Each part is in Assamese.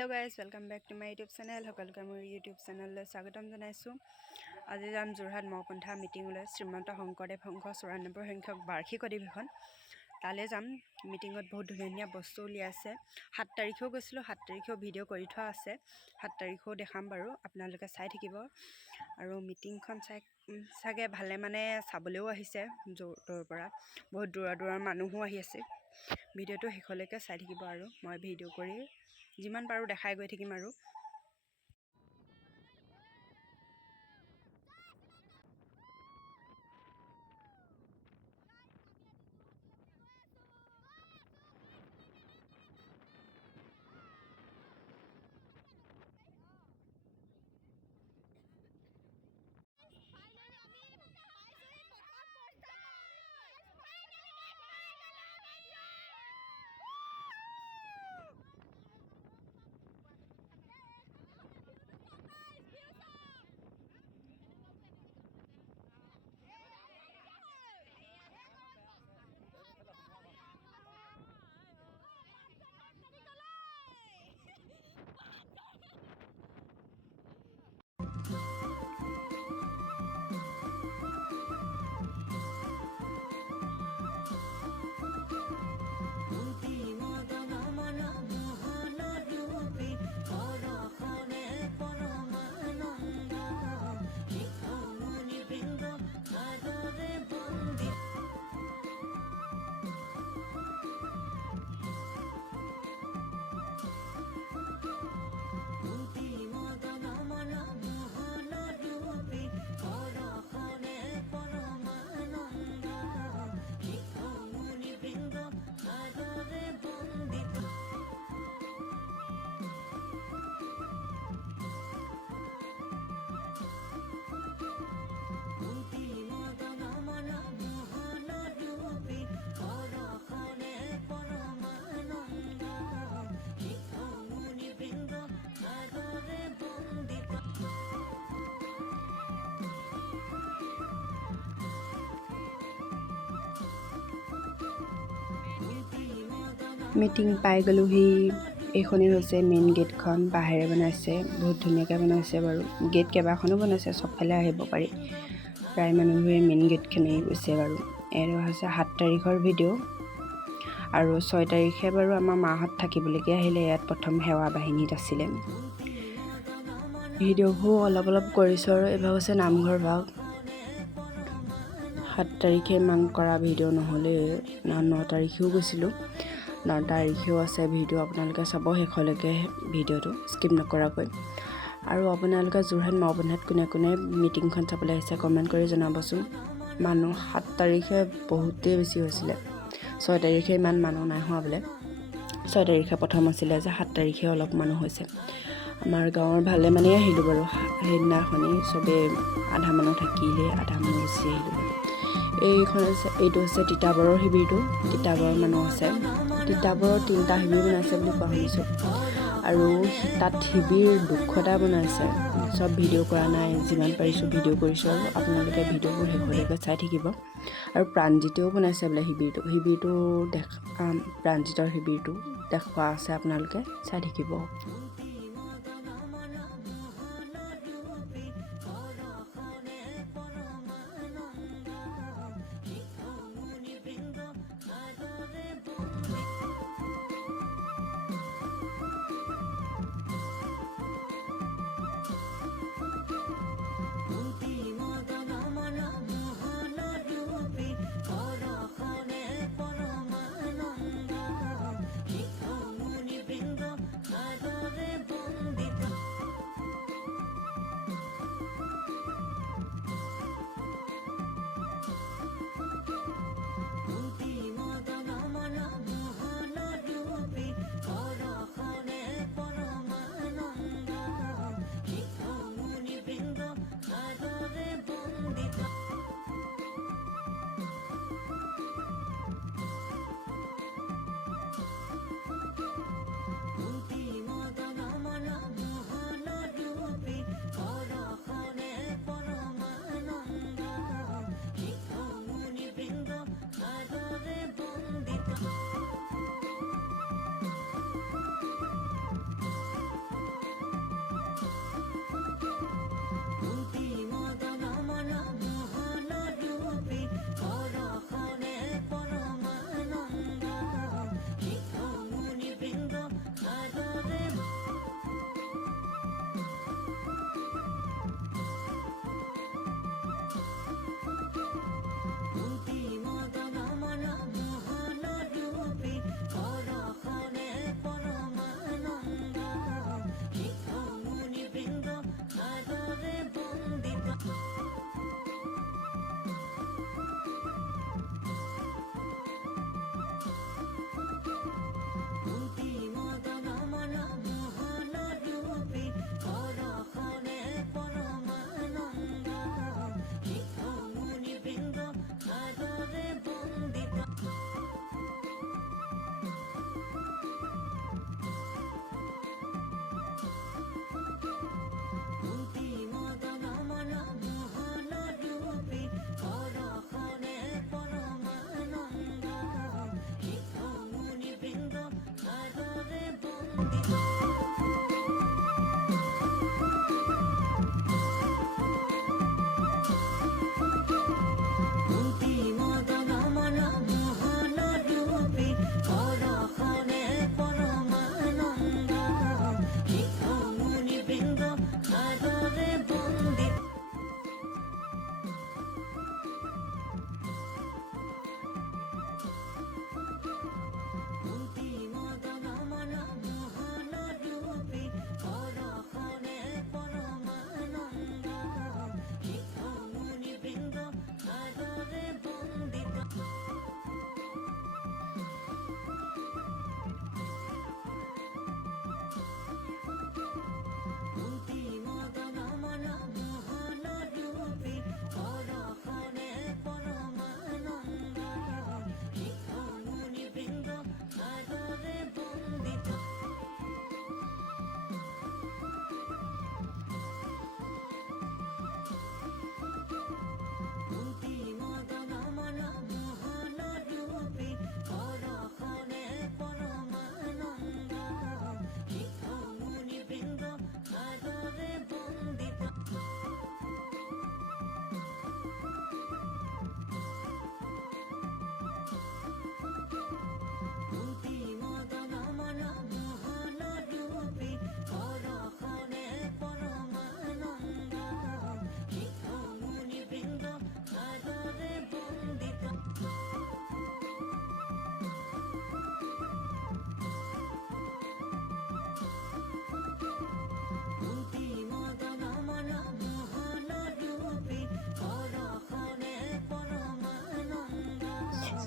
Hello' guys, welcome back to my YouTube channel. সকলোকে মোৰ ইউটিউব চেনেললৈ স্বাগতম জনাইছোঁ। আজি যাম যোৰহাট মহপন্থা মিটিঙলৈ, শ্ৰীমন্ত শংকৰদেৱ সংঘ 94 সংখ্যক বাৰ্ষিক অধিৱেশন। তালৈ যাম। মিটিঙত বহুত ধুনীয়া ধুনীয়া বস্তু উলিয়াইছে। 7 তাৰিখেও গৈছিলোঁ, 7 তাৰিখেও ভিডিঅ' কৰি থোৱা আছে। 7 তাৰিখেও দেখাম বাৰু, আপোনালোকে চাই থাকিব। আৰু মিটিংখন চাগে ভালে মানে চাবলৈও আহিছে য'ৰ পৰা, বহুত দূৰৰ দূৰৰ মানুহো আহি আছে। ভিডিঅ'টো শেষলৈকে চাই থাকিব আৰু মই ভিডিঅ' কৰি যিমান পাৰোঁ দেখাই গৈ থাকিম আৰু। মিটিং পাই গ'লোহি। এইখনেই হৈছে মেইন গেটখন, বাঁহেৰে বনাইছে, বহুত ধুনীয়াকৈ বনাইছে বাৰু। গেট কেইবাখনো বনাইছে, চবফালে আহিব পাৰি। প্ৰায় মানুহবোৰে মেইন গেটখনেই গৈছে বাৰু। এইটো হৈছে 7 তাৰিখৰ ভিডিঅ'। আৰু 6 তাৰিখে বাৰু আমাৰ মাহঁত থাকিবলৈকে আহিলে, ইয়াত প্ৰথম সেৱা বাহিনীত আছিলে। ভিডিঅ'বোৰ অলপ অলপ কৰিছোঁ আৰু এইভাগ হৈছে নামঘৰ ভাগ। 7 তাৰিখে ইমান কৰা ভিডিঅ' নহ'লে, 9 তাৰিখেও গৈছিলোঁ। 9 তাৰিখেও আছে ভিডিঅ', আপোনালোকে চাব শেষলৈকে ভিডিঅ'টো স্কিপ নকৰাকৈ। আৰু আপোনালোকে যোৰহাট মহপন্থাত কোনে কোনে মিটিংখন চাবলৈ আহিছে কমেণ্ট কৰি জনাবচোন। মানুহ 7 তাৰিখে বহুতেই বেছি হৈছিলে, 6 তাৰিখে ইমান মানুহ নাই হোৱা বোলে। 6 তাৰিখে প্ৰথম আছিলে যে, 7 তাৰিখে অলপ মানুহ হৈছে। আমাৰ গাঁৱৰ ভালে মানেই আহিলোঁ বাৰু। সেইদিনাখনি চবেই আধা মানুহ থাকিলে, আধা মানুহ গুচি আহিলোঁ বাৰু। এইটো হৈছে তিতাবৰৰ শিবিৰটো। তিতাবৰৰ মানুহ আছে। তিতাবৰৰ 3টা শিবিৰ বনাইছে বুলি কোৱা শুনিছোঁ। আৰু তাত শিবিৰ 200টা বনাইছে। চব ভিডিঅ' কৰা নাই, যিমান পাৰিছোঁ ভিডিঅ' কৰিছোঁ আৰু আপোনালোকে ভিডিঅ'বোৰ শেষলৈকে চাই থাকিব। আৰু প্ৰাণজিতেও বনাইছে বোলে শিবিৰটো প্ৰাণজিতৰ শিবিৰটো দেখুওৱা আছে, আপোনালোকে চাই থাকিব।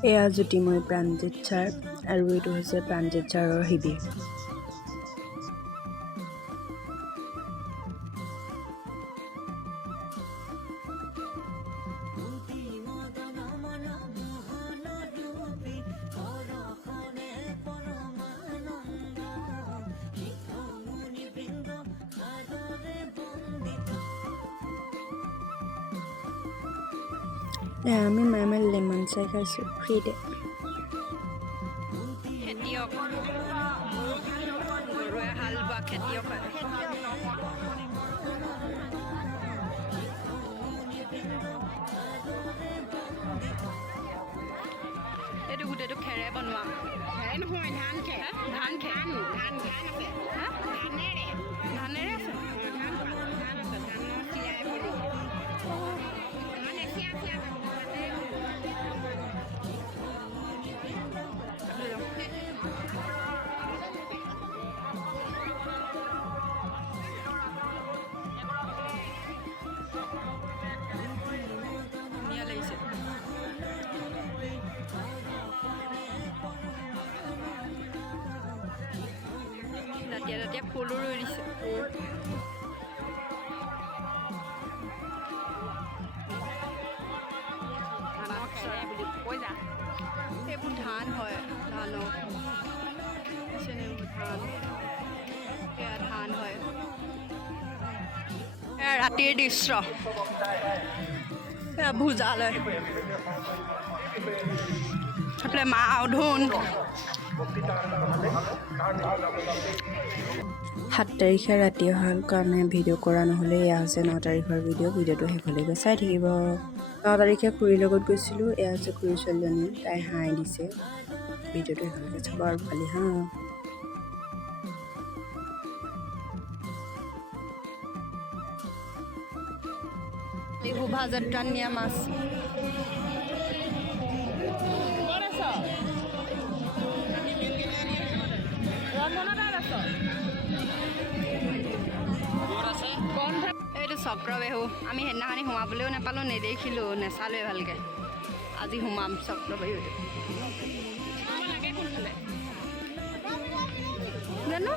এয়া জ্যোতিময় প্ৰাণজিৎ ছাৰ আৰু এইটো হৈছে প্ৰাণজিৎ ছাৰৰ শিবিৰ। আমি মামে লেমন চাই খাইছোঁ ফ্ৰীতে। খেতিয়ক গৰুৱে হাল বোৱা খেতিয়ক এইটো গোটেইটো খেৰে বনোৱা নহয় ধান খেৰ ধান খেৰ ধান আছে ধানেৰে ধানেৰে আছে ধান আছে ধানৰ চিৰাই বুলি মানে চিৰা ধুনীয়া লাগিছে। ৰাতিয়া ৰাতিয়া ফুলো ৰুই দিছে। ধানৰ খেৰে বুলি কৈ যা এইবোৰ ধান হয় ধানৰ ধান এয়া ধান হয়। এয়া ৰাতিৰ দৃশ্য এয়া ভোজালয় এইফালে মা আউধুন 7 তাৰিখে ৰাতি অহাৰ কাৰণে ভিডিঅ' কৰা নহ'লে এয়া হৈছে 9 তাৰিখৰ ভিডিঅ'টো শেষলৈকে চাই থাকিব। 9 তাৰিখে খুৰীৰ লগত গৈছিলোঁ। এয়া হৈছে খুৰীৰ ছোৱালীজনী, তাই হাঁহি দিছে। ভিডিঅ'টো শেষলৈকে চাব আৰু খালি শোভাযাত্ৰাত নিয়া মাছ এইটো চক্ৰবেহু আমি সেইদিনাখনি সোমাবলৈও নাপালোঁ, নেদেখিলোঁ, নেচালোৱে ভালকৈ। আজি সোমাম চক্ৰবেহুটো জানো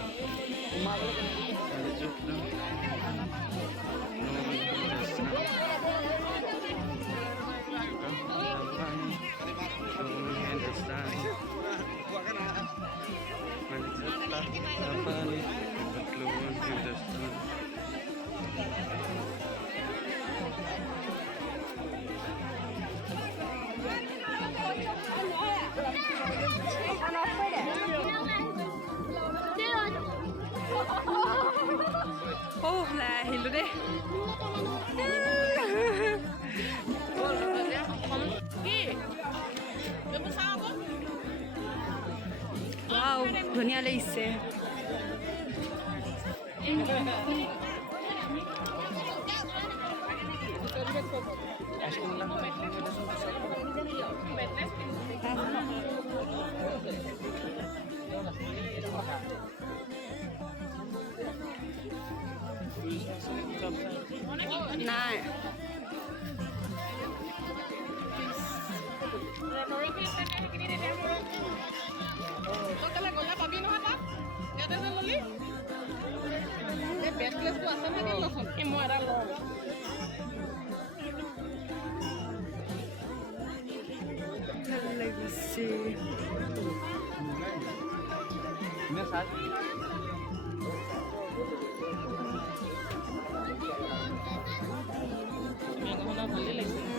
দেই ৱাও ধুনীয়া লাগিছে নাই গ'লে পাবি নহয় তাত ইয়াতে যে ল'লি এই বেটলেছটো আছে নে লচোন এই মই এটা লওঁ ভাল লাগিছে ভালেই লাগিছে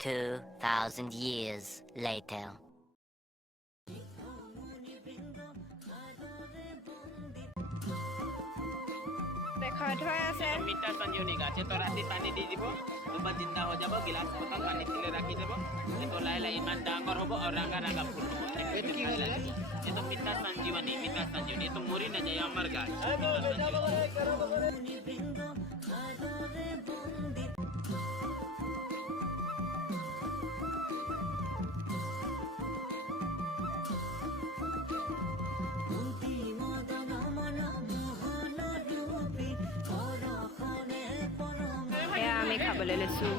$2,000 years later. দেখাই থৈ আছে मीठा संजीवनी गाछ तो राति पानी दी দিব দুবাৰ জিন্দা হৈ যাব গিলাস বটল পানী দিলে ৰাখি দেব এটো লাহে লাহে ইমান ডাঙৰ হ'ব আৰু ৰঙা ৰঙা ফুল এইটো কি হ'ল এটো मीठा संजीवनी এটো মৰি নাযায় আমাৰ গাছ এয়া আমি খাবলৈ লৈছোঁ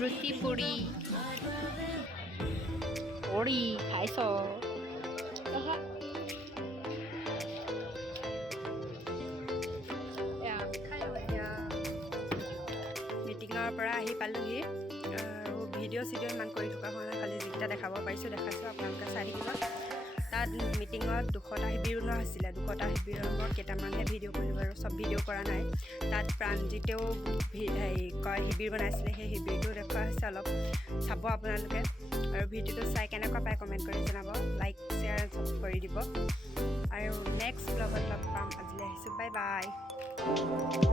ৰুটি পুৰি খাইছ মিটিঙৰ পৰা আহি পালোহি আৰু ভিডিঅ' ইমান কৰি থকা হোৱা নাই খালি যিকেইটা দেখাব পাৰিছোঁ দেখাইছোঁ আপোনালোকে চাই থাকিব তাত মিটিঙত 200টা শিবিৰ বনোৱা হৈছিলে 200টা শিবিৰৰ কেইটামানহে ভিডিঅ' কৰিলোঁ আৰু চব ভিডিঅ' কৰা নাই তাত প্ৰাণজিতেও শিবিৰ বনাইছিলে সেই শিবিৰটো দেখুওৱা হৈছে অলপ চাব আপোনালোকে আৰু ভিডিঅ'টো চাই কেনেকুৱা পায় কমেণ্ট কৰি জনাব লাইক শ্বেয়াৰ কৰি দিব আৰু নেক্সট ব্লগত লগ পাম আজিলৈ আহিছোঁ বাই বাই